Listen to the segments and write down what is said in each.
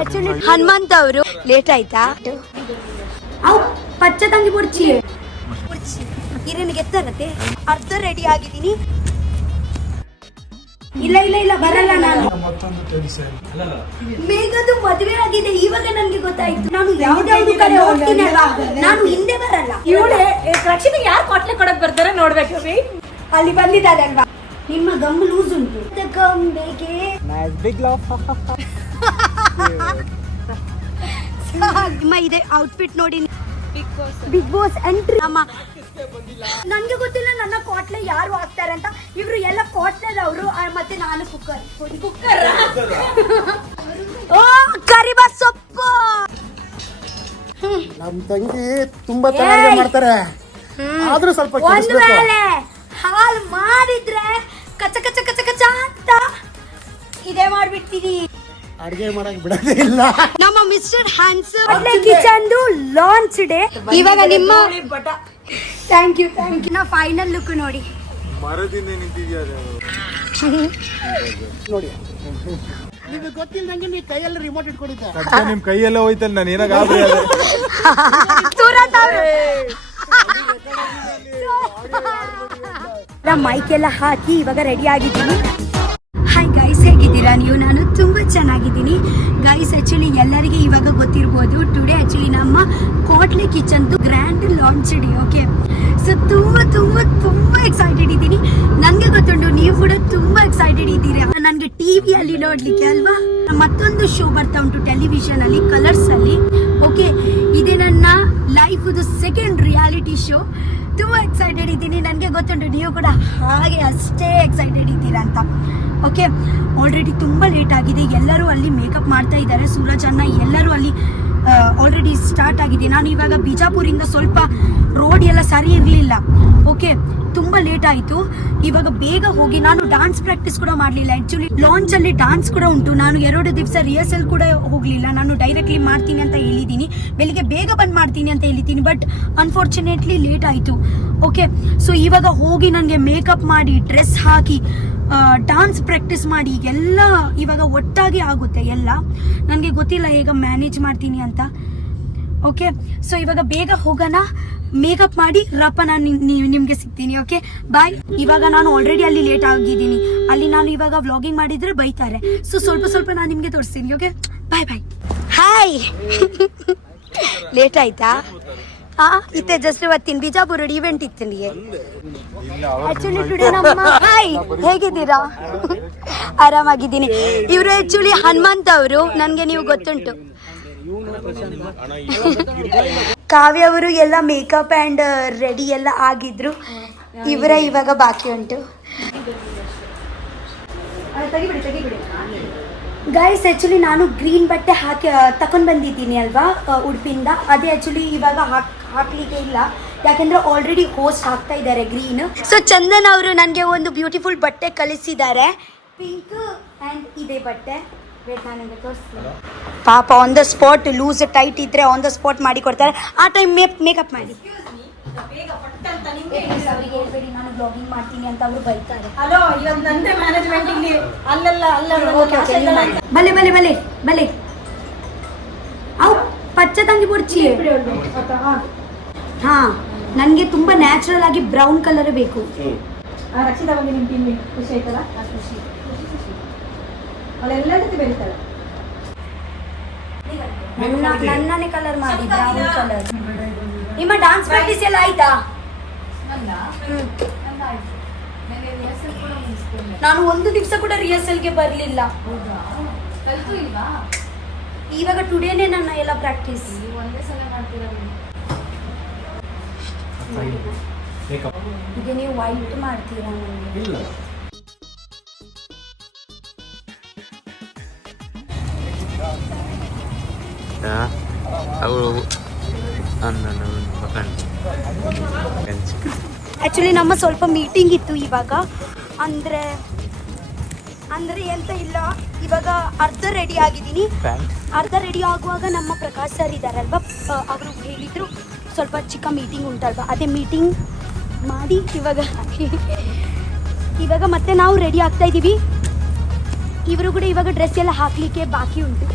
Actually Hanumanth ಅವರು late ಆಯ್ತಾ ಅವು ಪಚ್ಚ ತಂಗಿ ಬುರ್ಚಿ ಹಿರಿಯನಿಗೆ ಎತ್ತರತ್ತೆ ಅರ್ಧ ರೆಡಿ ಆಗಿದ್ದೀನಿ. ಇಲ್ಲ ಇಲ್ಲ ಇಲ್ಲ ಬರಲ್ಲ ನಾನು. ಮೇಘದು ಮದುವೆ ಆಗಿದೆ ಇವಾಗ ನನ್ಗೆ ಗೊತ್ತಾಯ್ತು. ನಾನು ಯಾವ್ದಾವ್ದು ಕಡೆ ಹೋಗ್ತೀನಿ ಅಲ್ವಾ, ನಾನು ಹಿಂದೆ ಬರಲ್ಲ. ಇವಳೆ ರಕ್ಷಿತ ಯಾರು ಕೊಟ್ಲೆ ಕೊಡಕ್ ಬರ್ತಾರೆ ನೋಡ್ಬೇಕು. ಅಲ್ಲಿ ಬಂದಿದ್ದಾರೆ ಅಲ್ವಾ, ನಿಮ್ಮ ಗಮ್ ಲೂಸ್ ಉಂಟು. ಗಂಬೆಗೆ ನಿಮ್ಮ ಇದೆ ಔಟ್ಫಿಟ್ ನೋಡಿ. ಬಿಗ್ ಬಾಸ್ ಎಂಟ್ರಿ ಅಮ್ಮ ನನ್ಗೆ ಗೊತ್ತಿಲ್ಲ ನನ್ನ ಕೋಟ್ಲೆ ಯಾರು ಹಾಕ್ತಾರೆ ಅಂತ. ಇವ್ರು ಎಲ್ಲ ಕೋಟ್ಲೆದವರು ಮತ್ತೆ ನಾನು ಕುಕ್ಕರ್ ಓ ಕರಿಬಾ ಸೊಪ್ಪು. ನಮ್ ತಂಗಿ ತುಂಬಾ ಚೆನ್ನಾಗಿ ಮಾಡ್ತಾರೆ, ಆದ್ರೂ ಸ್ವಲ್ಪ ಒಂದ್ ವೇಳೆ ಹಾಲ್ ಮಾಡಿದ್ರೆ ಕಚ ಕಚ ಕಚ ಕಚ ಅಂತ ಇದೇ ಮಾಡ್ಬಿಡ್ತೀನಿ. ಅಡಿಗೆ ಮಾಡಕ್ ಬಿಡೋದೇ ಇಲ್ಲ. ನಮ್ಮ mister handsome kitchen launch day ಇವಾಗ ನಿಮ್ಮ ಥ್ಯಾಂಕ್ ಯು ನಾ ಫೈನಲ್ ಲುಕ್ ನೋಡಿ. ಮರದಿಂದ ನಿಂತಿದ್ಯಾ ನೋಡಿ, ನಿಮಗೆ ಗೊತ್ತಿಲ್ಲದಂಗೆ ನೀ ಕೈಯಲ್ಲಿ ರಿಮೋಟ್ ಇಟ್ಕೊಂಡಿದ್ದೆ. ನಿಮ್ ಕೈಯೆಲ್ಲ ಹೋಯ್ತಲ್ಲ, ನಾನು ಏನಾಗ ಗಾಬರಿ ಆದೆ. ಮೈಕ್ ಎಲ್ಲ ಹಾಕಿ ಇವಾಗ ರೆಡಿ ಆಗಿದ್ದೀನಿ. ಹಾಯ್ ಗೈಸ್, ಹೇಗಿದ್ದೀರಾ ನೀವು? ನಾನು ತುಂಬ ಚೆನ್ನಾಗಿದ್ದೀನಿ ಗೈಸ್. ಆ್ಯಕ್ಚುಲಿ ಎಲ್ಲರಿಗೆ ಇವಾಗ ಗೊತ್ತಿರ್ಬೋದು, ಟುಡೇ ಆ್ಯಕ್ಚುಲಿ ನಮ್ಮ ಕೋಟ್ಲೆ ಕಿಚನ್ದು grand launch day. Okay, so ತುಂಬ ತುಂಬ ತುಂಬ ಎಕ್ಸೈಟೆಡ್ ಇದ್ದೀನಿ. ನನಗೆ ಗೊತ್ತುಂಟು ನೀವು ಕೂಡ ತುಂಬ ಎಕ್ಸೈಟೆಡ್ ಇದ್ದೀರಾ ನನಗೆ ಟಿವಿಯಲ್ಲಿ ನೋಡಲಿಕ್ಕೆ ಅಲ್ವಾ. ಮತ್ತೊಂದು ಶೋ ಬರ್ತಾ ಉಂಟು ಟೆಲಿವಿಷನ್ ಅಲ್ಲಿ, ಕಲರ್ಸ್ ಅಲ್ಲಿ. ಓಕೆ, ಇದೇ ನನ್ನ ಲೈಫ್ದು ಸೆಕೆಂಡ್ ರಿಯಾಲಿಟಿ ಶೋ. ತುಂಬ ಎಕ್ಸೈಟೆಡ್ ಇದ್ದೀನಿ. ನನಗೆ ಗೊತ್ತುಂಟು ನೀವು ಕೂಡ ಹಾಗೆ ಅಷ್ಟೇ ಎಕ್ಸೈಟೆಡ್ ಇದ್ದೀರಾ ಅಂತ. ಓಕೆ, ಆಲ್ರೆಡಿ ತುಂಬ ಲೇಟ್ ಆಗಿದೆ. ಎಲ್ಲರೂ ಅಲ್ಲಿ ಮೇಕಪ್ ಮಾಡ್ತಾ ಇದ್ದಾರೆ. ಸೂರಜ್ ಅಣ್ಣ ಎಲ್ಲರೂ ಅಲ್ಲಿ ಆಲ್ರೆಡಿ ಸ್ಟಾರ್ಟ್ ಆಗಿದೆ. ನಾನು ಇವಾಗ ಬಿಜಾಪುರಿಂದ ಸ್ವಲ್ಪ ರೋಡ್ ಎಲ್ಲ ಸರಿ ಇರಲಿಲ್ಲ. ಓಕೆ, ತುಂಬ ಲೇಟ್ ಆಯಿತು. ಇವಾಗ ಬೇಗ ಹೋಗಿ ನಾನು ಡಾನ್ಸ್ ಪ್ರಾಕ್ಟೀಸ್ ಕೂಡ ಮಾಡಲಿಲ್ಲ. ಆ್ಯಕ್ಚುಲಿ ಲಾಂಚ್ ಅಲ್ಲಿ ಡಾನ್ಸ್ ಕೂಡ ಉಂಟು. ನಾನು 2 ದಿವಸ ರಿಹರ್ಸಲ್ ಕೂಡ ಹೋಗಲಿಲ್ಲ. ನಾನು ಡೈರೆಕ್ಟ್ಲಿ ಮಾಡ್ತೀನಿ ಅಂತ ಹೇಳಿದ್ದೀನಿ, ಬೆಳಿಗ್ಗೆ ಬೇಗ ಬಂದು ಮಾಡ್ತೀನಿ ಅಂತ ಹೇಳಿದ್ದೀನಿ. ಬಟ್ ಅನ್ಫಾರ್ಚುನೇಟ್ಲಿ ಲೇಟ್ ಆಯಿತು. ಓಕೆ, ಸೊ ಇವಾಗ ಹೋಗಿ ನನಗೆ ಮೇಕಪ್ ಮಾಡಿ ಡ್ರೆಸ್ ಹಾಕಿ ಡಾನ್ಸ್ ಪ್ರಾಕ್ಟೀಸ್ ಮಾಡಿ ಎಲ್ಲ ಇವಾಗ ಒಟ್ಟಾಗಿ ಆಗುತ್ತೆ ಎಲ್ಲ. ನನಗೆ ಗೊತ್ತಿಲ್ಲ ಹೇಗೆ ಮ್ಯಾನೇಜ್ ಮಾಡ್ತೀನಿ ಅಂತ. ಓಕೆ, ಸೊ ಇವಾಗ ಬೇಗ ಹೋಗೋಣ, ಮೇಕಪ್ ಮಾಡಿ ರಪ್ಪ ನಾನು ನಿಮಗೆ ಸಿಗ್ತೀನಿ. Okay bye. ಇವಾಗ ನಾನು ಆಲ್ರೆಡಿ ಅಲ್ಲಿ ಲೇಟ್ ಆಗಿದ್ದೀನಿ. ಅಲ್ಲಿ ನಾನು ಇವಾಗ ವ್ಲಾಗಿಂಗ್ ಮಾಡಿದ್ರೆ ಬೈತಾರೆ. ಸೊ ಸ್ವಲ್ಪ ನಾನು ನಿಮಗೆ ತೋರಿಸ್ತೀನಿ. ಓಕೆ ಬಾಯ್ ಬಾಯ್. ಹಾಯ್, ಲೇಟ್ ಆಯ್ತಾ? ಇತ್ತೆ ಜಸ್ಟ್ ಇವತ್ತಿನ ಬಿಜಾಪುರ ಇವೆಂಟ್ ಇತ್ತು ನಿಮಗೆ. ಆಕ್ಚುಲಿ ಟುಡೇ ನಮ್ಮ ಹಾಯ್, ಹೇಗಿದ್ದೀರಾ? ಆರಾಮಾಗಿದ್ದೀನಿ. ಇವರು ಆಕ್ಚುಲಿ ಹನುಮಂತ್ ಅವರು, ನನಗೆ ನೀವು ಗೊತ್ತುಂಟು. ಕಾವ್ಯ ಅವರು ಎಲ್ಲ ಮೇಕಪ್ ಆ್ಯಂಡ್ ರೆಡಿ ಎಲ್ಲ ಆಗಿದ್ರು. ಇವರ ಇವಾಗ ಬಾಕಿ ಉಂಟು. ಗೈಸ್, ಆ್ಯಕ್ಚುಲಿ ನಾನು ಗ್ರೀನ್ ಬಟ್ಟೆ ಹಾಕಿ ತಗೊಂಡು ಬಂದಿದ್ದೀನಿ ಅಲ್ವಾ ಉಡುಪಿಯಿಂದ. ಅದೇ ಆ್ಯಕ್ಚುಲಿ ಇವಾಗ ಹಾಕ್ಲಿಕ್ಕೆ ಇಲ್ಲ, ಯಾಕೆಂದ್ರೆ ಆಲ್ರೆಡಿ ಹೋಸ್ಟ್ ಹಾಕ್ತಾ ಇದ್ದಾರೆ ಗ್ರೀನ್. ಸೊ ಚಂದನ್ ಅವರು ನನಗೆ ಒಂದು ಬ್ಯೂಟಿಫುಲ್ ಬಟ್ಟೆ ಕಳಿಸಿದ್ದಾರೆ, ಪಿಂಕ್ ಆ್ಯಂಡ್ ಇದೇ ಬಟ್ಟೆ. ನಾನು ತೋರಿಸ್ತೀನಿ. ಪಾಪ on the spot loose tight ಇದ್ರೆ ಆನ್ ದ ಸ್ಪಾಟ್ ಮಾಡಿ ಕೊಡ್ತಾರೆ. ಆ ಟೈಮ್ ಮೇಕಪ್ ಮಾಡಿ ಅವರಿಗೆ ಹೇಳ್ಬೇಡಿ ನಾನು ಬ್ಲಾಗಿಂಗ್ ಮಾಡ್ತೀನಿ ಅಂತ ಅವರು ಬೈತಾರೆ. ಹಲೋ, ಇವಾಗ ನಂದೇ ಮ್ಯಾನೇಜ್ಮೆಂಟ್ ಇಲ್ಲಿ ಅಲ್ಲೆಲ್ಲ ಬಲೆ ಬಲೆ ಬಲೆ ಬಲೆ ಅವು ಪಚ್ಚ ತಂಗಿ ಬುರ್ಚಿ. ಹಾ, ನನಗೆ ತುಂಬಾ ನ್ಯಾಚುರಲ್ ಆಗಿ ಬ್ರೌನ್ ಕಲರ್ ಬೇಕು. ರಕ್ಷಿತ ಬಗ್ಗೆ ನಿಮ್ಮ ಟೀಮ್ ಖುಷಿ ಆಯ್ತಲ್ಲ? ಖುಷಿ ಅವಳೆಲ್ಲ ಜೊತೆ ಬೆರೀತಾಳೆ. ನನ್ನನೇ ಕಲರ್ ಮಾಡಿ ಬ್ರೌನ್ ಕಲರ್. ನಿಮ್ಮ ಡಾನ್ಸ್ ಪ್ರಾಕ್ಟೀಸ್ ಎಲ್ಲ ಆಯ್ತಾ? ನಾನು 1 ದಿವಸ ಕೂಡ ರಿಹರ್ಸಲ್ಗೆ ಬರಲಿಲ್ಲ. ಇವಾಗ ಟುಡೇನೆ ನನ್ನ ಎಲ್ಲ ಪ್ರಾಕ್ಟೀಸ್. ಈಗ ನೀವು ವೈಟ್ ಮಾಡ್ತೀರಾ? ಆ್ಯಕ್ಚುಲಿ ನಮ್ಮ ಸ್ವಲ್ಪ ಮೀಟಿಂಗ್ ಇತ್ತು ಇವಾಗ. ಅಂದರೆ ಎಂತ ಇಲ್ಲ, ಇವಾಗ ಅರ್ಧ ರೆಡಿ ಆಗಿದ್ದೀನಿ. ಅರ್ಧ ರೆಡಿ ಆಗುವಾಗ ನಮ್ಮ ಪ್ರಕಾಶ್ ಸರ್ ಇದ್ದಾರಲ್ವ, ಅವರು ಹೇಳಿದರು ಸ್ವಲ್ಪ ಚಿಕ್ಕ ಮೀಟಿಂಗ್ ಉಂಟಲ್ವ, ಅದೇ ಮೀಟಿಂಗ್ ಮಾಡಿ ಇವಾಗ ಮತ್ತೆ ನಾವು ರೆಡಿ ಆಗ್ತಾ ಇದ್ದೀವಿ. ಇವರು ಕೂಡ ಇವಾಗ ಡ್ರೆಸ್ ಎಲ್ಲ ಹಾಕಲಿಕ್ಕೆ ಬಾಕಿ ಉಂಟು.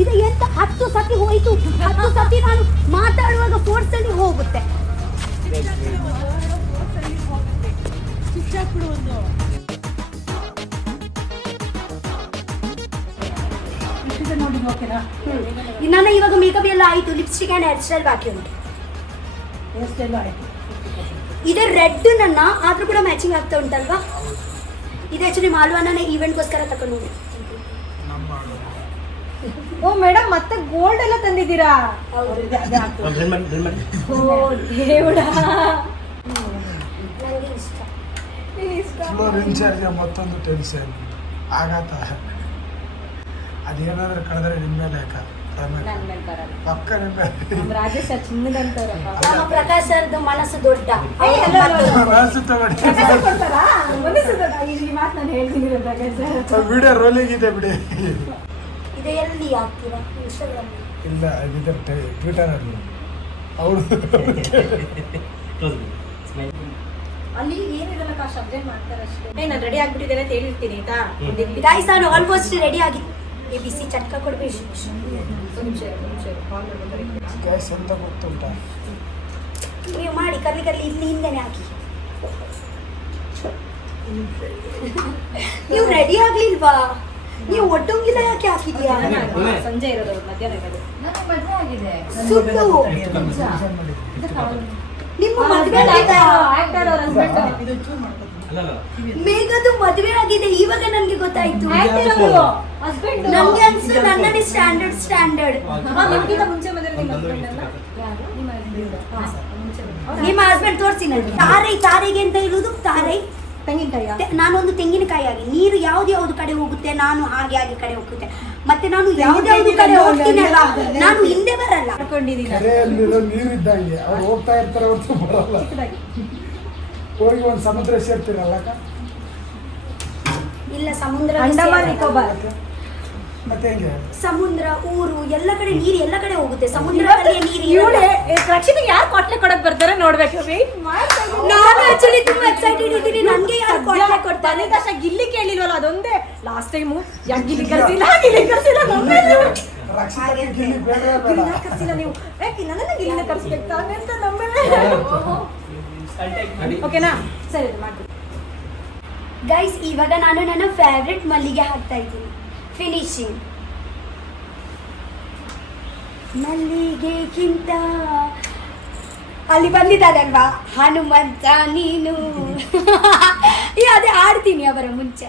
ಇದು ಎಂತ 10 ಸತಿ ಹೋಯ್ತು, 10 ಸತಿ ನಾನು ಮಾತಾಡುವಾಗ ಫೋರ್ಸಲ್ಲಿ ಹೋಗುತ್ತೆ. ನೋಡಿ ಓಕೆನಾ? ನನ್ನ ಇವಾಗ ಮೇಕಪ್ ಎಲ್ಲ ಆಯ್ತು, ಲಿಪ್ಸ್ಟಿಕ್ ಆ್ಯಂಡ್ ಹೇರ್ ಸ್ಟೈಲ್ ಬಾಕಿ ಉಂಟು. ಎಷ್ಟೆಲ್ಲ ಆಯ್ತು. ಇದು ರೆಡ್ ನನ್ನ ಆದ್ರೂ ಕೂಡ ಮ್ಯಾಚಿಂಗ್ ಆಗ್ತಾ ಉಂಟಲ್ವಾ? ಇದು ಆಕ್ಚುಲಿ ಮಾಲ್ವಾನ ಈವೆಂಟ್ಗೋಸ್ಕರ ತಕೊಂಡು ಹೋಗಿ. ಓ ಮೇಡಮ್, ಮತ್ತೆ ಗೋಲ್ಡ್ ಎಲ್ಲ ತಂದಿದ್ದೀರಾ? ಹೌದು. ಓ ದೇವಡ, ನನಗೆ ಇಷ್ಟ. ಇನ್ಚಾರ್ಜ್ ಮತ್ತೊಂದು ಟೆನ್ಷನ್ ಆಗಾತ. ಅದೇನಾದ್ರೂ ಕಳೆದ್ರೆ ನಿಮ್ಮ ಲೆಕ್ಕ ನನ್ ಮೇಲೆ ಬರಲ್ಲ. ಪಕ್ಕ ನಿಮ್ಮ ನಮ್ಮ ರಾಜೇಶ್ ಚಿನ್ನದಂತವ್ರಪ್ಪ. ನಮ್ಮ ಪ್ರಕಾಶ್ ಸರ್ದು ಮನಸ್ಸು ದೊಡ್ಡ. ಮನಸ್ಸು ತಗೊಳ್ಳಿ. ಈ ಮಾತು ನಾನು ಹೇಳ್ತೀನಿ ಪ್ರಕಾಶ್ ಸರ್. ವಿಡಿಯೋ ರೋಲಿಂಗ್ ಇದೆ ಬಿಡಿ. ಇದು ಎಲ್ಲಿ ಹಾಕ್ತೀರಾ? ಇನ್ಸ್ಟಾಗ್ರಾಮ್? ಇಲ್ಲ, ಇದ್ರ ಟ್ವಿಟರ್ ಅಲ್ಲಿ ಅವ್ರದ್ದು. ಅಲ್ಲಿ ಏನಿರಲ್ಲ ಕಾಶ್ ಅಪ್ಡೇಟ್ ಮಾಡ್ತಾರೆ ಅಷ್ಟೇ. ನಾನು ರೆಡಿ ಆಗ್ಬಿಟ್ಟಿದ್ದೇನೆ ಅಂತ ಹೇಳಿರ್ತೀನಿ ಆಯ್ತಾ? ಗೈಸ್, ನಾನು ಆಲ್ಮೋಸ್ಟ್ ರೆಡಿ ಆಗಿ ABC ಚಟ್ಕ ಕೊಡ್ಬೇಕು. ಗ್ಯಾಸ್ ಅಂತ ಗೊತ್ತುಂಟ. ನೀವು ಮಾಡಿ ಕರ್ಲಿ ಕರ್ಲಿ ಇಲ್ಲಿ ಹಿಂದೆನೆ ಹಾಕಿ. ನೀವು ರೆಡಿ ಆಗ್ಲಿಲ್ವಾ? ನೀವು ಒಟ್ಟೊಂಗಿಲ್ಲ ಯಾಕೆ ಹಾಕಿದ್ಯಾ? ಸಂಜೆ ಇರೋದು, ಮಧ್ಯಾಹ್ನ ಇರೋದು. ಸುಟ್ಟು ನಿಮ್ಮ ಮದುವೆ ಆಕ್ಟರ್ ಅವ್ರ ಹಸ್ಬೆಂಡ್ ಮೇಘದು ಮದುವೆ ಆಗಿದೆ ಇವಾಗ ನನ್ಗೆ ಗೊತ್ತಾಯ್ತು. ಹಸ್ಬೆಂಡ್ ನನ್ಗೆ ಅನ್ಸು ನನ್ನದೇ ಸ್ಟ್ಯಾಂಡರ್ಡ್. ನಿಮ್ಗಿಂತ ಮುಂಚೆ ಮದುವೆ ನಿಮ್ಮ ಹಸ್ಬೆಂಡ್ ಅಲ್ಲ? ನಿಮ್ಮ ಹಸ್ಬೆಂಡ್ ತೋರಿಸಿ ನನಗೆ. ತಾರೆಗೆ ಅಂತ ಇರುವುದು ತಾರೈ. ತೆಂಗಿನಕಾಯಿ ನಾನೊಂದು ತೆಂಗಿನಕಾಯಿ ಆಗಿ, ನೀರು ಯಾವ್ದು ಕಡೆ ಹೋಗುತ್ತೆ ನಾನು ಹಾಗೆ ಕಡೆ ಹೋಗುತ್ತೆ. ಮತ್ತೆ ನಾನು ಯಾವ್ದು ಕಡೆ ಹೋಗ್ತೀನಲ್ಲ, ನಾನು ಹಿಂದೆ ಬರಲ್ಲ. ಕೆರೆಯಲ್ಲಿರೋ ನೀರಿದ್ದಂಗೆ ಅವ್ರು ಹೋಗ್ತಾ ಇರ್ತಾರೆ, ಹೊರತು ಬರಲ್ಲ. ಹೋಗಿ ಒಂದು ಸಮುದ್ರ ಸೇರ್ತೀರಲ್ಲ ಅಕ್ಕ? ಇಲ್ಲ, ಸಮುದ್ರ ಅಂಡಮಾನ್ ನಿಕೋಬಾರ್. ಮತ್ತೆ ಹೆಂಗೆ? ಸಮುದ್ರ ಊರು ಎಲ್ಲ ಕಡೆ ನೀರು ಎಲ್ಲ ಕಡೆ ಹೋಗುತ್ತೆ. ಸಮುದ್ರದಲ್ಲಿ ನೀರು ಇವಳೆ ರಕ್ಷಿತ ಯಾರು ಕೊಟ್ಲೆ ಕೊಡಕ್ ಬರ್ತಾರೆ ನೋಡ್ಬೇಕು. ವೇಟ್ ಮಾಡ್ತಾ ನಾನು ಆಕ್ಚುಲಿ ತುಂಬಾ ಎಕ್ಸೈಟೆಡ್ ಇದ್ದೀನಿ. ನನ್ಗೆ ಯಾರು ಕೊಡ್ಲೆ ಕೊಡ್ತಾನೆ ತಕ್ಷಣ ಗಿಲ್ಲಿ ಕೇಳಿಲ್ವಲ್ಲ, ಅದೊಂದೇ ಲಾಸ್ಟ್ ಟೈಮು. ಯಾಕೆ ಗಿಲ್ಲಿ ಕರ್ಸಿಲ್ಲ ರಕ್ಷಿತಕ್ಕೆ ಗಿಲ್ಲಿ ಬೇಡ ಬೇಡ. ಕರ್ಸಿಲ್ಲ ನೀವು. ನನ್ನ ಗಿಲ್ಲಿನ ಕರ್ಸ್ಬೇಕು ತಾನೆ ಅಂತ ನಮ್ಮೇಲೆ. ಓಕೆನಾ? ಸರಿ ಮಾಡ್ತೀನಿ. ಗೈಸ್, ಇವಾಗ ನಾನು ನನ್ನ ಫೇವ್ರೆಟ್ ಮಲ್ಲಿಗೆ ಹಾಕ್ತಾ ಇದ್ದೀನಿ. ಫಿನಿಶಿಂಗ್ ಮಲ್ಲಿಗೆಗಿಂತ ಅಲ್ಲಿ ಬಂದಿದ್ದಾರಲ್ವಾ ಹನುಮಂತ ನೀನು. ಅದೇ ಆಡ್ತೀನಿ ಅವರ ಮುಂಚೆ.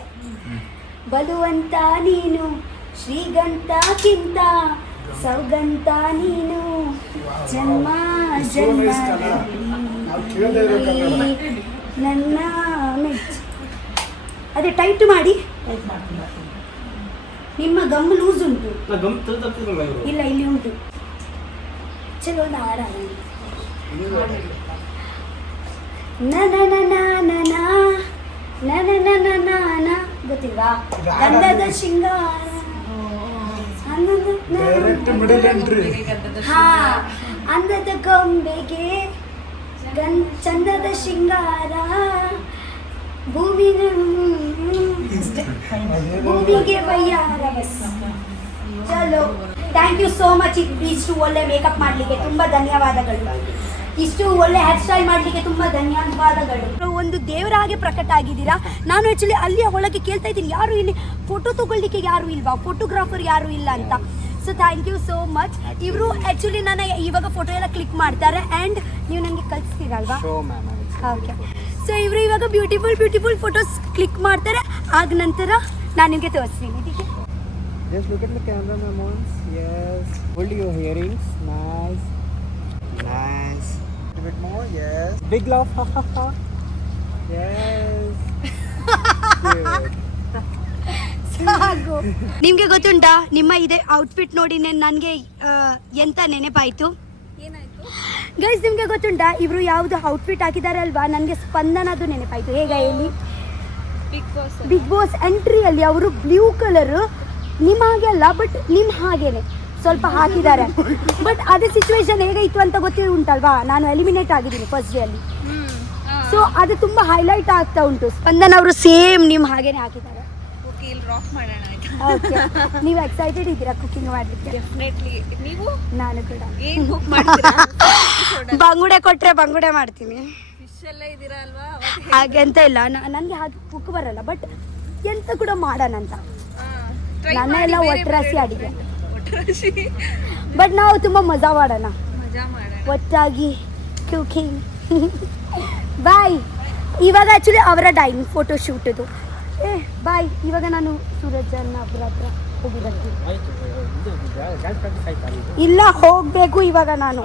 ಬಲುವಂತ ನೀನು ಶ್ರೀಗಂತಕ್ಕಿಂತ ಸೌಗಂತ ನೀನು ಜನ್ಮ ನನ್ನ ಮೆಚ್ಚು. ಅದೇ ಟೈಟ್ ಮಾಡಿ. ನಿಮ್ಮ ಗಮ್ ಲೂಸ್ ಉಂಟು. ಇಲ್ಲ, ಇಲ್ಲಿ ಉಂಟು. ಚಲೋ ಒಂದು ಹಾಡ ಗೊತ್ತಿಲ್ವಾ? ಗಂಧದ ಶೃಂಗಾರ. ಹಾ, ಅಂದದ ಗೊಂಬೆಗೆ ಚಂದದ ಶೃಂಗಾರ ಭೂಮಿಗೆ ಬಯ್ಯಾರ. ಚಲೋ, ಥ್ಯಾಂಕ್ ಯು ಸೋ ಮಚ್. ಇಷ್ಟು ಒಳ್ಳೆ ಮೇಕಪ್ ಮಾಡಲಿಕ್ಕೆ ತುಂಬಾ ಧನ್ಯವಾದಗಳು. ಇಷ್ಟು ಒಳ್ಳೆ ಹೇರ್ ಸ್ಟೈಲ್ ಮಾಡಲಿಕ್ಕೆ ತುಂಬಾ ಧನ್ಯವಾದಗಳು. ಒಂದು ದೇವರ ಹಾಗೆ ಪ್ರಕಟ ಆಗಿದ್ದೀರಾ. ನಾನು ಆಕ್ಚುಲಿ ಅಲ್ಲಿ ಒಳಗೆ ಕೇಳ್ತಾ ಇದ್ದೀನಿ, ಯಾರು ಇಲ್ಲಿ ಫೋಟೋ ತಗೊಳ್ಳಿಕ್ಕೆ ಯಾರು ಇಲ್ವಾ, ಫೋಟೋಗ್ರಾಫರ್ ಯಾರು ಇಲ್ಲ ಅಂತ. So thank you so much. ಇವರು ಆಕ್ಚುಲಿ ನನ್ನ ಇವಾಗ ಫೋಟೋ ಎಲ್ಲ ಕ್ಲಿಕ್ ಮಾಡ್ತಾರೆ ಆ್ಯಂಡ್ ನೀವು ನನಗೆ ಕಳಿಸ್ತೀರಲ್ವಾ? ಓಕೆ. ಸೊ ಇವರು ಇವಾಗ ಬ್ಯೂಟಿಫುಲ್ ಫೋಟೋಸ್ ಕ್ಲಿಕ್ ಮಾಡ್ತಾರೆ. ಆಗ ನಂತರ ನಾನು ನಿಮಗೆ ತೋರಿಸ್ತೀನಿ. ಇದಕ್ಕೆ Just look at the camera, my mons. Yes. Hold your earrings. Nice. Nice. A bit more. Yes. Big laugh. Ha ha ha. Yes. Good. ಸಾಕು. ನಿಮಗೆ ಗೊತ್ತುಂಟಾ, ನಿಮ್ಮ ಇದೆ ಔಟ್ಫಿಟ್ ನೋಡಿ ನನಗೆ ಎಂತ ನೆನಪಾಯಿತು. ಗೈಸ್, ನಿಮಗೆ ಗೊತ್ತುಂಟಾ ಇವರು ಯಾವುದು ಔಟ್ಫಿಟ್ ಹಾಕಿದ್ದಾರೆ ಅಲ್ವಾ, ನನಗೆ ಸ್ಪಂದನದು ನೆನಪಾಯಿತು. ಹೇಗೆ ಹೇಳಿ? ಬಿಗ್ ಬಾಸ್ ಎಂಟ್ರಿಯಲ್ಲಿ ಅವರು ಬ್ಲೂ ಕಲರ್ ನಿಮ್ಮ ಹಾಗೆ ಅಲ್ಲ, ಬಟ್ ನಿಮ್ಮ ಹಾಗೇನೆ ಸ್ವಲ್ಪ ಹಾಕಿದ್ದಾರೆ. ಬಟ್ ಅದೇ ಸಿಚುವೇಶನ್ ಹೇಗಾಯಿತು ಅಂತ ಗೊತ್ತುಂಟಲ್ವಾ, ನಾನು ಎಲಿಮಿನೇಟ್ ಆಗಿದ್ದೀನಿ ಫಸ್ಟ್ ಡೇ ಅಲ್ಲಿ. ಸೊ ಅದು ತುಂಬ ಹೈಲೈಟ್ ಆಗ್ತಾ ಉಂಟು. ಸ್ಪಂದನ ಅವರು ಸೇಮ್ ನಿಮ್ಮ ಹಾಗೇನೆ ಹಾಕಿದ್ದಾರೆ. ಓಕೆ, ನೀವು ಎಕ್ಸೈಟೆಡ್ ಇದ್ದೀರಾ ಕುಕಿಂಗ್ ಮಾಡ್ಲಿಕ್ಕೆ? ಡೆಫಿನೆಟ್ಲಿ. ನೀವು ನಾನು ಕೂಡ ಏನ್ ಕುಕ್ ಮಾಡ್ತೀರಾ? ಬಂಗುಡೆ ಕೊಟ್ರೆ ಬಂಗುಡೆ ಮಾಡ್ತೀನಿ. ಫಿಶ್ ಎಲ್ಲ ಇದ್ದೀರಾ ಅಲ್ವಾ? ಹಾಗೆಂತ ಇಲ್ಲ, ನನಗೆ ಹಾಗೆ ಕುಕ್ ಬರಲ್ಲ, ಬಟ್ ಎಂತ ಕೂಡ ಮಾಡೋಣ ಅಂತ. ನನ್ನ ಎಲ್ಲ ಒಟ್ರಾಸಿ ಅಡಿಗೆ, ಬಟ್ ನಾವು ತುಂಬ ಮಜಾ ಮಾಡೋಣ ಮಜಾ ಮಾಡೋಣ. ಒಟ್ಟಾಗಿ ಕುಕಿಂಗ್. ಬಾಯ್. ಇವಾಗ ಆ್ಯಕ್ಚುಲಿ ಅವರ ಡೈನಿಂಗ್ ಫೋಟೋ ಶೂಟದು. ಬಾಯ್. ಇವಾಗ ನಾನು ಸೂರಜನ್ನ ಅವರ ಹತ್ರ ಹೋಗಿ ಬರ್ತೀನಿ. ಇಲ್ಲ, ಹೋಗಬೇಕು ಇವಾಗ ನಾನು.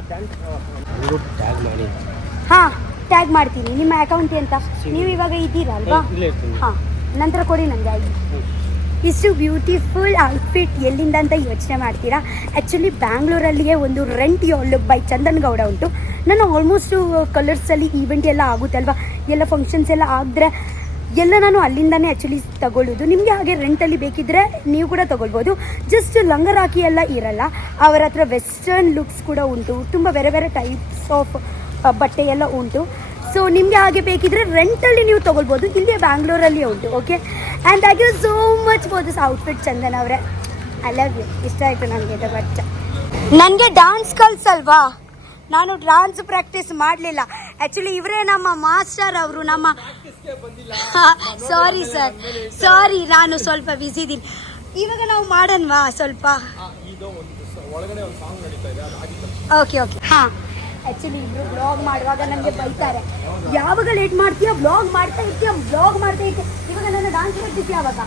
ಹಾಂ, ಟ್ಯಾಗ್ ಮಾಡ್ತೀನಿ. ನಿಮ್ಮ ಅಕೌಂಟ್ ಅಂತ ನೀವು ಇವಾಗ ಇದ್ದೀರಾ ಅಲ್ವಾ? ಹಾಂ, ನಂತರ ಕೊಡಿ ನನಗೆ ಐಡಿ. ಇಷ್ಟು ಬ್ಯೂಟಿಫುಲ್ ಔಟ್ಫಿಟ್ ಎಲ್ಲಿಂದ ಅಂತ ಯೋಚನೆ ಮಾಡ್ತೀರಾ? ಆ್ಯಕ್ಚುಲಿ ಬ್ಯಾಂಗ್ಳೂರಲ್ಲಿಯೇ ಒಂದು ರೆಂಟ್ ಯೋಲ್ ಬೈ ಚಂದನ್ ಗೌಡ ಉಂಟು. ನಾನು ಆಲ್ಮೋಸ್ಟು ಕಲರ್ಸಲ್ಲಿ ಈವೆಂಟ್ ಎಲ್ಲ ಆಗುತ್ತಲ್ವ, ಎಲ್ಲ ಫಂಕ್ಷನ್ಸ್ ಎಲ್ಲ ಆಗಿದ್ರೆ ಎಲ್ಲ ನಾನು ಅಲ್ಲಿಂದನೇ ಆ್ಯಕ್ಚುಲಿ ತಗೊಳ್ಳೋದು. ನಿಮಗೆ ಹಾಗೆ ರೆಂಟಲ್ಲಿ ಬೇಕಿದ್ದರೆ ನೀವು ಕೂಡ ತೊಗೊಳ್ಬೋದು. ಜಸ್ಟ್ ಲಂಗರಾಕಿ ಎಲ್ಲ ಇರಲ್ಲ, ಅವರ ಹತ್ರ ವೆಸ್ಟರ್ನ್ ಲುಕ್ಸ್ ಕೂಡ ಉಂಟು. ತುಂಬ ಬೇರೆ ಬೇರೆ ಟೈಪ್ಸ್ ಆಫ್ ಬಟ್ಟೆ ಎಲ್ಲ ಉಂಟು. ಸೊ ನಿಮಗೆ ಹಾಗೆ ಬೇಕಿದ್ರೆ ರೆಂಟಲ್ಲಿ ನೀವು ತೊಗೊಳ್ಬೋದು. ಇಲ್ಲಿ ಬ್ಯಾಂಗ್ಳೂರಲ್ಲಿ ಉಂಟು. Okay, and thank you so much for this outfit Chandan ಅವರೇ. I love you. ಇಷ್ಟ ಆಯಿತು ನನಗೆ ಇದು ಬಚ್ಚ. ನನಗೆ ಡಾನ್ಸ್ ಕಲ್ಸಲ್ವಾ? ನಾನು ಡಾನ್ಸ್ ಪ್ರಾಕ್ಟೀಸ್ ಮಾಡಲಿಲ್ಲ. ಆ್ಯಕ್ಚುಲಿ ಇವರೇ ನಮ್ಮ ಮಾಸ್ಟರ್ ಅವರು. ನಮ್ಮ ಸಾರಿ ಸರ್, ಸಾರಿ, ನಾನು ಸ್ವಲ್ಪ ಬ್ಯುಸಿ ಇದ್ದೀನಿ. ಇವಾಗ ನಾವು ಮಾಡೋಣವಾ ಸ್ವಲ್ಪ? Okay okay. ಹಾಂ, ಆ್ಯಕ್ಚುಲಿ ಇಬ್ಬರು ವ್ಲಾಗ್ ಮಾಡುವಾಗ ನನಗೆ ಬೈತಾರೆ, ಯಾವಾಗ ಲೇಟ್ ಮಾಡ್ತೀಯ, ವ್ಲಾಗ್ ಮಾಡ್ತಾ ಇರ್ತೀಯ, ವ್ಲಾಗ್ ಮಾಡ್ತಾ ಇರ್ತೀಯ. ಇವಾಗ ನನ್ನ ಡಾನ್ಸ್ ಪ್ರಾಕ್ಟೀಸ್ ಯಾವಾಗ?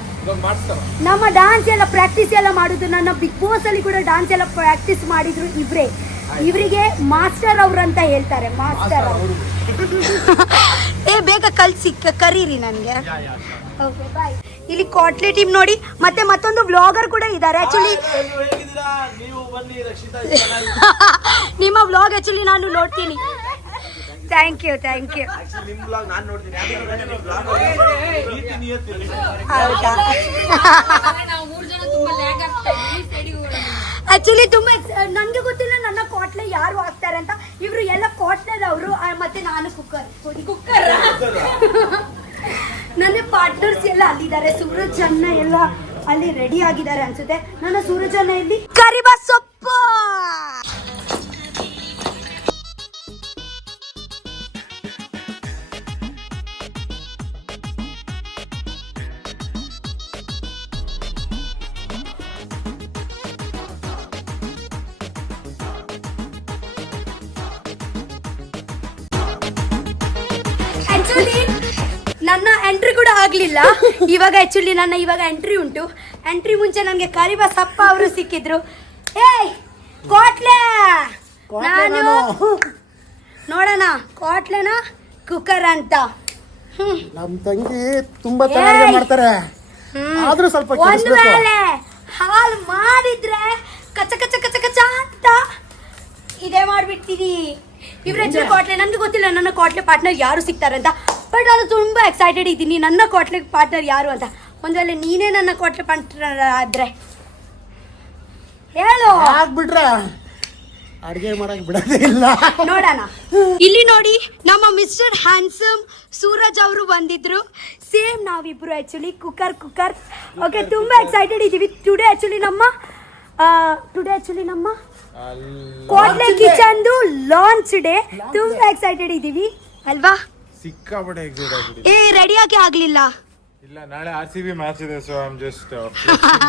ನಮ್ಮ ಡಾನ್ಸ್ ಎಲ್ಲ ಪ್ರಾಕ್ಟೀಸ್ ಎಲ್ಲ ಮಾಡೋದು, ನನ್ನ ಬಿಗ್ ಬಾಸ್ ಅಲ್ಲಿ ಕೂಡ ಡಾನ್ಸ್ ಎಲ್ಲ ಪ್ರಾಕ್ಟೀಸ್ ಮಾಡಿದ್ರು ಇವರೇ. ಇವರಿಗೆ ಮಾಸ್ಟರ್ ಅವ್ರು ಅಂತ ಹೇಳ್ತಾರೆ, ಮಾಸ್ಟರ್ ಅವರು. ಬೇಗ ಕಲ್ಸಿ ಕರೀರಿ ನನಗೆ. ಓಕೆ, ಬಾಯ್. ಇಲ್ಲಿ ಕಾಟ್ಲೆ ಟೀಮ್ ನೋಡಿ, ಮತ್ತೆ ಮತ್ತೊಂದು ವ್ಲಾಗರ್ ಕೂಡ ಇದ್ದಾರೆ. ಆ್ಯಕ್ಚುಲಿ ನಿಮ್ಮ ವ್ಲಾಗ್ ಆ್ಯಕ್ಚುಲಿ ನಾನು ನೋಡ್ತೀನಿ. Thank you, thank you. ಹೌದಾ? ಆ್ಯಕ್ಚುಲಿ ತುಂಬ ನನಗೆ ಗೊತ್ತಿಲ್ಲ ನನ್ನ ಕಾಟ್ಲೆ ಯಾರು ಹಾಕ್ತಾರೆ ಅಂತ. ಇವರು ಎಲ್ಲ ಕಾಟ್ಲೆದವರು, ಮತ್ತೆ ನಾನು ಕುಕ್ಕರ್. ನನ್ನ ಪಾರ್ಟ್ನರ್ಸ್ ಎಲ್ಲ ಅಲ್ಲಿದ್ದಾರೆ. ಸೂರಜ್ ಅಣ್ಣ ಎಲ್ಲ ಅಲ್ಲಿ ರೆಡಿ ಆಗಿದ್ದಾರೆ ಅನ್ಸುತ್ತೆ. ನನ್ನ ಸೂರಜ್ ಅಣ್ಣ ಇಲ್ಲಿ ಕರಿಬಾ ಸೊಪ್ಪು. ನನ್ನ ಎಂಟ್ರಿ ಕೂಡ ಆಗ್ಲಿಲ್ಲ. ಇವಾಗ ಆಕ್ಚುಲಿ ನನ್ನ ಇವಾಗ ಎಂಟ್ರಿ ಉಂಟು. ಎಂಟ್ರಿ ಮುಂಚೆ ನನಗೆ ಕರಿಬಾ ಸಪ್ಪ ಅವರು ಸಿಕ್ಕಿದ್ರು. ಏಯ್ ಕೋಟ್ಲೆ, ನಾನು ನೋಡೋಣ ಕೋಟ್ಲೆನ ಕುಕ್ಕರ್ ಅಂತ. ನಮ್ಮ ತಂಗಿ ತುಂಬಾ ಚೆನ್ನಾಗಿ ಮಾಡ್ತಾರೆ, ಆದ್ರೂ ಸ್ವಲ್ಪ ಒಂದು ವೇಳೆ ಹಾಲ್ ಮಾಡಿದ್ರೆ ಕಚ ಕಚ ಕಚ ಕಚ ಅಂತ ಇದೇ ಮಾಡ್ಬಿಡ್ತೀನಿ. ಇವ್ರ ಹೆಚ್ಚು ಕಾಟ್ಲೆ, ನನಗೆ ಗೊತ್ತಿಲ್ಲ ನನ್ನ ಕಾಟ್ಲೆ ಪಾರ್ಟ್ನರ್ ಯಾರು ಸಿಗ್ತಾರೆ ಅಂತ, ಬಟ್ ನಾನು ತುಂಬ ಎಕ್ಸೈಟೆಡ್ ಇದ್ದೀನಿ ನನ್ನ ಕಾಟ್ಲೆ ಪಾರ್ಟ್ನರ್ ಯಾರು ಅಂತ. ಒಂದು ವೇಳೆ ನೀನೇ ನನ್ನ ಕಾಟ್ಲೆ ಪಾರ್ಟ್ನರ್ ಆದ್ರೆ ಹೇಳು. ಆಗ್ಬಿಟ್ರೆ ಅಡಿಗೆ ಮಾಡಕ್ ಬಿಡೋದೇ ಇಲ್ಲ. ನೋಡೋಣ. ಇಲ್ಲಿ ನೋಡಿ, ನಮ್ಮ ಮಿಸ್ಟರ್ ಹ್ಯಾಂಡ್ಸಮ್ ಸೂರಜ್ ಅವರು ಬಂದಿದ್ರು. ಸೇಮ್ ನಾವಿಬ್ರು ಆಕ್ಚುಲಿ ಕುಕ್ಕರ್. ಓಕೆ, ತುಂಬಾ ಎಕ್ಸೈಟೆಡ್ ಇದ್ದೀವಿ. ಟುಡೇ ಆಕ್ಚುಲಿ ನಮ್ಮ ಕೋಟ್ಲೆ ಕಿಚನ್ದು ಲಾಂಚ್ ಡೇ. ತುಂಬಾ ಎಕ್ಸೈಟೆಡ್ ಇದ್ದೀವಿ ಅಲ್ವಾ? ಸಿಕ್ಕಾಪಟ್ಟೆ ಎಕ್ಸೈಟ್ ಆಗ್ಬಿಟ್ಟಿದೆ. ರೆಡಿ ಆಗಿ ಆಗ್ಲಿಲ್ಲ. ಇಲ್ಲ, ನಾಳೆ RCB ಮ್ಯಾಚ್ ಇದೆ, so I am just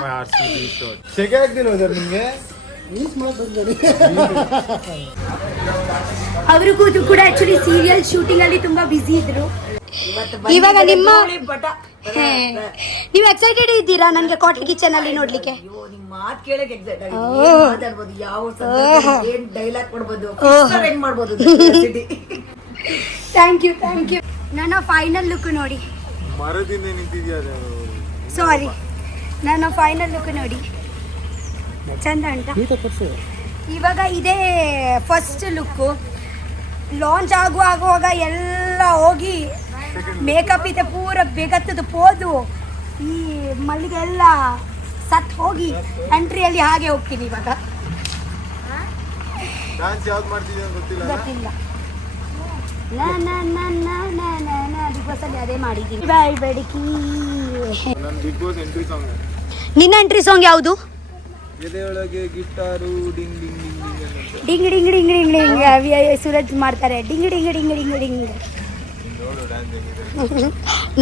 my RCB shirt. ಸೆಕೆ ಆಗ್ತಿಲ್ವಾ ಸರ್ ನಿಮ್ಗೆ? ಅವರು ಕೂಡ ಆಕ್ಚುಲಿ ಸೀರಿಯಲ್ ಶೂಟಿಂಗ್ ಅಲ್ಲಿ ತುಂಬಾ ಬಿಸಿ ಇದ್ರು. ಇವಾಗ ನೀವು ಎಕ್ಸೈಟೆಡ್ ಇದ್ದೀರಾ ನನಗೆ ಕಾಟ್ಲೆ ಕಿಚನ್ ಅಲ್ಲಿ ನೋಡ್ಲಿಕ್ಕೆ? ಮಾತ್ ಕೇಳಕ್ ಎಕ್ಸೈಟ್ ಆಗಿದ್ದೀನಿ. ಮಾತಾಡ್ಬೋದು, ಯಾವ ಸಂದರ್ಭದಲ್ಲಿ ಏನ್ ಡೈಲಾಗ್ ಕೊಡ್ಬೋದು, ಹೆಂಗ್ ಮಾಡ್ಬೋದು. Thank you. ನನ್ನ ಫೈನಲ್ ಲುಕ್ ನೋಡಿ. ಮರದಿಂದ ನಿಂತಿದ್ಯಾ? ಸಾರಿ, ನನ್ನ ಫೈನಲ್ ಲುಕ್ ನೋಡಿ, ಚಂದ ಉಂಟಾ? ಇವಾಗ ಇದೇ ಫಸ್ಟ್ ಲುಕ್ಕು. ಲಾಂಚ್ ಆಗುವಾಗ ಎಲ್ಲ ಹೋಗಿ ಮೇಕಪ್ ಇದೆ ಪೂರ ಬೇಗತ್ತದು ಪೋದು, ಈ ಮಲ್ಲಿಗೆ ಎಲ್ಲ ಸತ್ ಹೋಗಿ ಎಂಟ್ರಿಯಲ್ಲಿ ಹಾಗೆ ಹೋಗ್ತೀನಿ. ಇವಾಗ ಡಾನ್ಸ್ ಯಾವ್ದು ಮಾಡ್ತಿದ್ಯಾ ಗೊತ್ತಿಲ್ಲ. ಬಿಗ್ ಬಾಸ್ ಅಲ್ಲಿ ಅದೇ ಮಾಡಿದ್ದೀನಿ. ಬಾಯ್ ಬೆಡಕಿ. ನನ್ನ ಬಿಗ್ ಬಾಸ್ ಎಂಟ್ರಿ ಸಾಂಗ್ ನಿನ್ನ ಎಂಟ್ರಿ ಸಾಂಗ್ ಯಾವುದು? ಎದೆಯೊಳಗೆ guitar ding ding ding ding ಅಂತ. Ding ding ding ding ding Suraj ಮಾಡ್ತಾರೆ ding ding ding ding ding.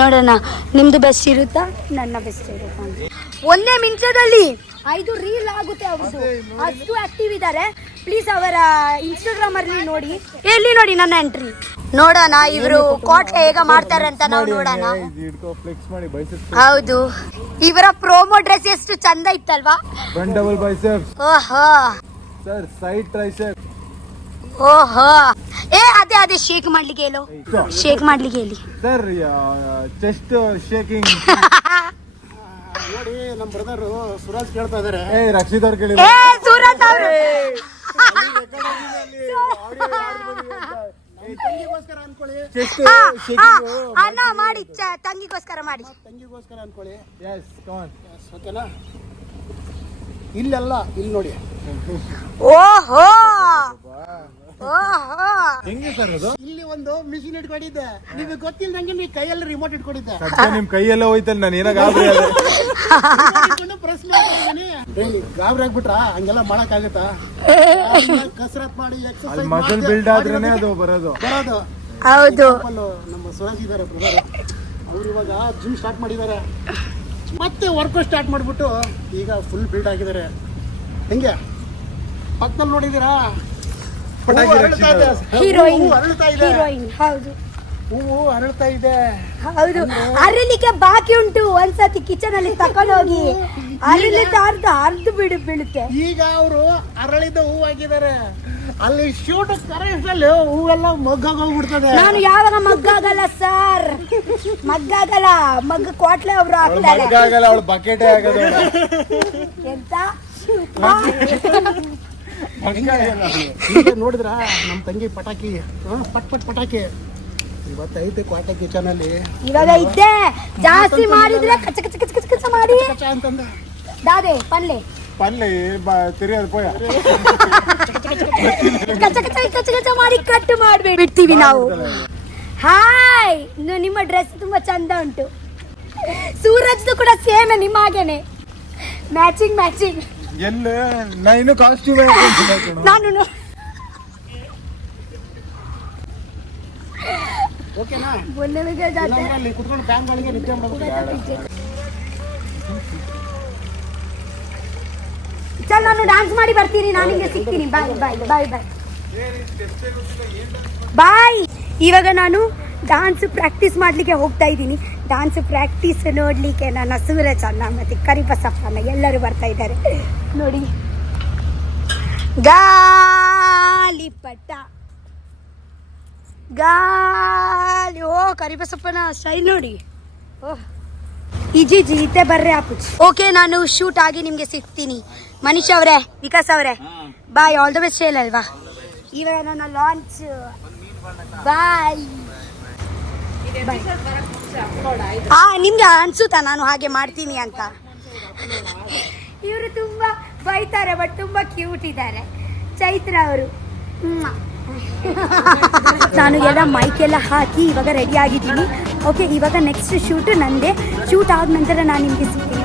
ನೋಡೋಣ ನಿಮ್ದು ಬೆಸ್ಟ್ ಇರುತ್ತಾ ನನ್ನ ಬೆಸ್ಟ್ ಇರುತ್ತಾ ಅಂತ. ಒಂದೇ ನಿಮಿಷದಲ್ಲಿ 5 ರೀಲ್ ಆಗುತ್ತೆ ಅವ್ರದ್ದು, ಅಷ್ಟು ಆಕ್ಟಿವ್ ಇದ್ದಾರೆ. ಪ್ಲೀಸ್ ಅವರ ಇನ್ಸ್ಟಾಗ್ರಾಮ್ ಅಲ್ಲಿ ನೋಡಿ. ಎಲ್ಲಿ ನೋಡಿ ನನ್ನ ಎಂಟ್ರಿ ನೋಡೋಣ ಇವರು ಕೋಟೆ ಹೇಗ ಮಾಡ್ತಾರೆ ಅಂತ ನಾವು ನೋಡೋಣ. ಫ್ಲೆಕ್ಸ್ ಮಾಡಿ ಬೈಸೆಪ್ಸ್. ಹೌದು, ಇವರ ಪ್ರೋಮೋ ಡ್ರೆಸ್ ಎಷ್ಟು ಚಂದ ಇತ್ತಲ್ವಾ? ಫ್ರಂಟ್ ಡಬಲ್ ಬೈಸೆಪ್ಸ್ ಓಹೋ ಸರ್, ಸೈಡ್ ಟ್ರೈಸೆಪ್ಸ್. ಓಹೋ ಅದೇ ಶೇಕ್ ಮಾಡ್ಲಿಕ್ಕೆ ಹೇಳು, ಶೇಕ್ ಮಾಡ್ಲಿಕ್ಕೆ ಹೇಳಿ ಸರ್. Chest shaking. ನೋಡಿ ನಮ್ಮ ಬ್ರದರ್ ಸುರಾಜ್ ಕೇಳ್ತಾ ಇದಾರೆ. ರಕ್ಷಿತ್ ಅವ್ರು ಕೇಳಿ. ಸೂರತ್ ಅವರು ತಂಗಿಗೋಸ್ಕರ ಅನ್ಕೊಳ್ಳಿ, ಚೆಸ್ಟ್ ಅಣ್ಣ ಮಾಡಿ ತಂಗಿಗೋಸ್ಕರ ಮಾಡಿ, ತಂಗಿಗೋಸ್ಕರ ಅನ್ಕೊಳ್ಳಿ. Yes come on. ಓಕೆನಾ? ಇಲ್ಲೆಲ್ಲ ಇಲ್ಲಿ ನೋಡಿ. ಓಹೋ ಓಹೋ ಹೆಂಗೆ ಸರ್ ಅದು? ಇಲ್ಲಿ ಒಂದು ಮಿಷಿನ್ ಇಟ್ಕೊಂಡಿದ್ದೆ, ನಿಮಗೆ ಗೊತ್ತಿಲ್ದಂಗೆ ನೀ ಕೈಯಲ್ಲಿ ರಿಮೋಟ್ ಇಟ್ಕೊಂಡಿದ್ದೆ. ಸದ್ಯ ನಿಮ್ ಕೈಯೆಲ್ಲ ಹೋಯ್ತಲ್ಲ, ನಾನು ಏನಾಗ ಗಾಬರಿ ಪ್ರೆಸ್ ಮಾಡ್ತಾ ಇದ್ದೀನಿ. ಗಾಬರಿ ಆಗ್ಬಿಟ್ರ ಹಂಗೆಲ್ಲ ಮಾಡಕ್ ಆಗುತ್ತಾ? ಕಸರತ್ ಮಾಡಿ ಅಲ್ಲಿ ಮಸಲ್ ಬಿಲ್ಡ್ ಆದ್ರೇನೆ ಅದು ಬರೋದು. ಹೌದು. ನಮ್ಮ ಸುರಾಜ್ ಇದಾರೆ ಬ್ರದರ್, ಅವ್ರು ಇವಾಗ ಜಿಮ್ ಸ್ಟಾರ್ಟ್ ಮಾಡಿದ್ದಾರೆ, ಮತ್ತೆ ವರ್ಕೌಟ್ ಸ್ಟಾರ್ಟ್ ಮಾಡ್ಬಿಟ್ಟು ಈಗ ಫುಲ್ ಬಿಲ್ಡ್ ಆಗಿದ್ದಾರೆ. ಹೆಂಗೆ ಪಕ್ಕದಲ್ಲಿ ನೋಡಿದೀರಾ? ಹೀರೋಯಿನ್ ಅರಳ್ತಾ ಇದೆ, ಹೀರೋಯಿನ್ ಹೌದು ಹೂವು ಅರಳ್ತಾ ಇದೆ. ಹೌದು, ಅರಳಿಕ್ಕೆ ಬಾಕಿ ಉಂಟು. ಒಂದ್ಸತಿ ಕಿಚನ್ ಅಲ್ಲಿ ತಕೊಂಡೋಗಿ ಅರಳಿದ ಅರ್ಧ ಬೀಳುತ್ತೆ. ಈಗ ಅವರು ಅರಳಿದ ಹೂವು ಆಗಿದ್ದಾರೆ. ಅಲ್ಲಿ ಶೂಟ್ ಕರೆಯಲ್ಲಿ ಹೂವೆಲ್ಲ ಮಗ್ಗಾಗೋಗ್ಬಿಡ್ತದೆ. ನಾನು ಯಾವಾಗ ಮಗ್ಗಾಗಲ್ಲ ಸರ್, ಮಗ್ಗಾಗಲ್ಲ. ಮಗ್ಗ ಕ್ವಾಟ್ಲೆ ಒಬ್ರು ಹಾಕ್ತಾರೆ. ಆಗಲ್ಲ, ಅವಳು ಬಕೆಟೇ ಆಗದು. ಎಂತ ಈಗ ನೋಡಿದ್ರ ನಮ್ಮ ತಂಗಿ ಪಟಾಕಿ, ಪಟ್ ಪಟ್ ಪಟಾಕಿ ಇವತ್ತೈತೆ ಕ್ವಾಟೆ ಕಿಚನ್ ಅಲ್ಲಿ. ಇವಾಗ ಇದ್ದೆ ಜಾಸ್ತಿ ಮಾಡಿದ್ರೆ ಕಚ ಕಚ ಕಚ ಕಚ ಕಚ ಮಾಡಿ ಕಚ ಅಂತಂದ ದಾದೆ ಪಲ್ಲೆ ಪಲ್ಲೆ ತಿರಿಯೋದು ಪೋಯ. ಕಚ ಕಚ ಕಚ ಕಚ ಮಾಡಿ ಕಟ್ ಮಾಡಿ ಬಿಡ್ತೀವಿ ನಾವು. ಹಾಯ್, ನಿಮ್ಮ ಡ್ರೆಸ್ ತುಂಬಾ ಚಂದ ಉಂಟು. ಸೂರಜ್ದು ಕೂಡ ಸೇಮ್ ನಿಮ್ಮ ಹಾಗೇನೆ, ಮ್ಯಾಚಿಂಗ್ ಮ್ಯಾಚಿಂಗ್. ಎಲ್ಲ ನಾ ಇನ್ನು ಕಾಸ್ಟ್ಯೂಮ್ ನಾನು ಓಕೆನಾ? ಮೊನ್ನೆಗೆ ಜಾತೆ ಅಲ್ಲಿ ಕುತ್ಕೊಂಡು ಫ್ಯಾನ್ಗಳಿಗೆ ನಿದ್ದೆ ಮಾಡ್ಬೇಕು. ಚಲ್ ನಾನು ಡಾನ್ಸ್ ಮಾಡಿ ಬರ್ತೀನಿ, ನಾನು ನಿಮಗೆ ಸಿಗ್ತೀನಿ. ಬಾಯ್ ಬಾಯ್ ಬಾಯ್ ಬಾಯ್ ಬಾಯ್. ಇವಾಗ ನಾನು ಡಾನ್ಸ್ ಪ್ರಾಕ್ಟೀಸ್ ಮಾಡಲಿಕ್ಕೆ ಹೋಗ್ತಾ ಇದ್ದೀನಿ. ಡಾನ್ಸ್ ಪ್ರಾಕ್ಟೀಸ್ ನೋಡಲಿಕ್ಕೆ ನನ್ನ ಸೂರಜ್ ಅಣ್ಣ ಮತ್ತು ಕರಿಬಸಪ್ಪನ ಎಲ್ಲರೂ ಬರ್ತಾ ಇದ್ದಾರೆ ನೋಡಿ. ಗಾಳಿಪಟ ಗಾಳಿ. ಓ ಕರಿಬಸಪ್ಪನ ಸ್ಟೈಲ್ ನೋಡಿ. ಓಹ್ ಇಜಿ ಜೀತೆ ಬರ್ರೆ ಆಪುಚ್. ಓಕೆ, ನಾನು ಶೂಟ್ ಆಗಿ ನಿಮಗೆ ಸಿಗ್ತೀನಿ. ಮನೀಶ್ ಅವರೇ, ವಿಕಾಸ್ ಅವರೇ, ಬಾಯ್. ಆಲ್ ದ ಬೆಸ್ಟ್ ಹೇಳಲ್ವಾ? ಇವಾಗ ನನ್ನ ಲಾಂಚ್. ಬಾಯ್. ನಿಮ್ಗೆ ಅನ್ಸುತ್ತಾ ನಾನು ಹಾಗೆ ಮಾಡ್ತೀನಿ ಅಂತ? ಇವರು ತುಂಬಾ ಬೈತಾರೆ, ಬಟ್ ತುಂಬಾ ಕ್ಯೂಟ್ ಇದ್ದಾರೆ. ಚೈತ್ರ ಅವರು. ನಾನು ಎಲ್ಲ ಮೈಕೆಲ್ಲ ಹಾಕಿ ಇವಾಗ ರೆಡಿ ಆಗಿದ್ದೀನಿ. ಓಕೆ, ಇವಾಗ ನೆಕ್ಸ್ಟ್ ಶೂಟ್ ನಂದೇ. ಶೂಟ್ ಆದ ನಂತರ ನಾನು ನಿಮಗೆ ಸಿಗ್ತೀನಿ.